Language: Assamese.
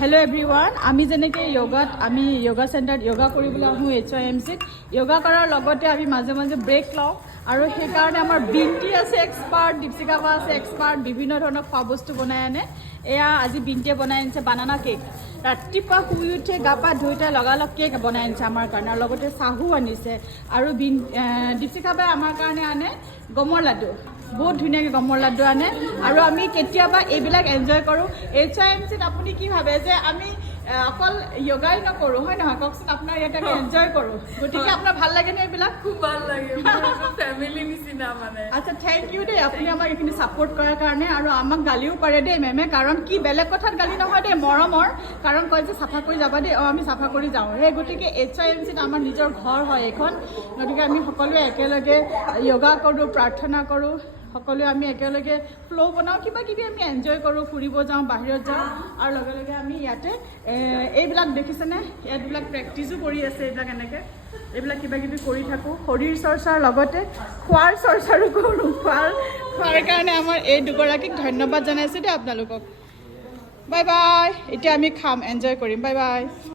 Hello everyone, আমি যেনেকে যোগাত আমি যোগা সেন্টাৰত যোগা কৰিবলৈ আহোঁ HYMCত যোগা কৰাৰ লগতে আমি মাজে মাজে ব্ৰেক লওঁ আৰু সেইকাৰণে আমাৰ বিন্তি আছে এক্সপাৰ্ট, দীপশিখা বা আছে এক্সপাৰ্ট, বিভিন্ন ধৰণৰ খোৱা বস্তু বনাই আনে। এয়া আজি বিন্তিয়ে বনাই আনিছে বানানা কেক। ৰাতিপুৱা শুই উঠে গা পা ধুই তাই লগালগ কেক বনাই আনিছে আমাৰ কাৰণে আৰু লগতে চাহো আনিছে আৰু দীপশিখা বাই আমাৰ কাৰণে আনে গমৰ লাডু। বহুত ধুনীয়াকৈ গমৰ লাডু আনে আৰু আমি কেতিয়াবা এইবিলাক এনজয় কৰোঁ। HYMCত আপুনি কি ভাবে যে আমি অকল যোগাই নকৰোঁ, হয় নহয় কওকচোন? আপোনাৰ ইয়াতে আমি এনজয় কৰোঁ, গতিকে আপোনাৰ ভাল লাগেনে এইবিলাক? খুব ভাল লাগে, ফেমিলি নিচিনা মানে। আচ্ছা, থেংক ইউ দেই আপুনি আমাক এইখিনি ছাপোৰ্ট কৰাৰ কাৰণে। আৰু আমাক গালিও পাৰে দেই মেমে, কাৰণ কি বেলেগ কথাত গালি নহয় দেই, মৰমৰ কাৰণ কয় যে চাফা কৰি যাবা দেই। আমি চাফা কৰি যাওঁ। সেই গতিকে HYMCত আমাৰ নিজৰ ঘৰ হয় এইখন, গতিকে আমি সকলোৱে একেলগে যোগা কৰোঁ, প্ৰাৰ্থনা কৰোঁ, সকলোৱে আমি একেলগে ফ্ল' বনাওঁ, কিবা কিবি আমি এনজয় কৰোঁ, ফুৰিব যাওঁ, বাহিৰত যাওঁ আৰু লগে লগে আমি ইয়াতে এইবিলাক দেখিছেনে, ইয়াতবিলাক প্ৰেক্টিছো কৰি আছে। এইবিলাক এনেকৈ এইবিলাক কিবা কিবি কৰি থাকোঁ, শৰীৰ চৰ্চাৰ লগতে খোৱাৰ চৰ্চাৰো কৰোঁ। খোৱাৰ কাৰণে আমাৰ এই দুগৰাকীক ধন্যবাদ জনাইছোঁ দেই আপোনালোকক। Bye bye. এতিয়া আমি খাম, এনজয় কৰিম। Bye bye.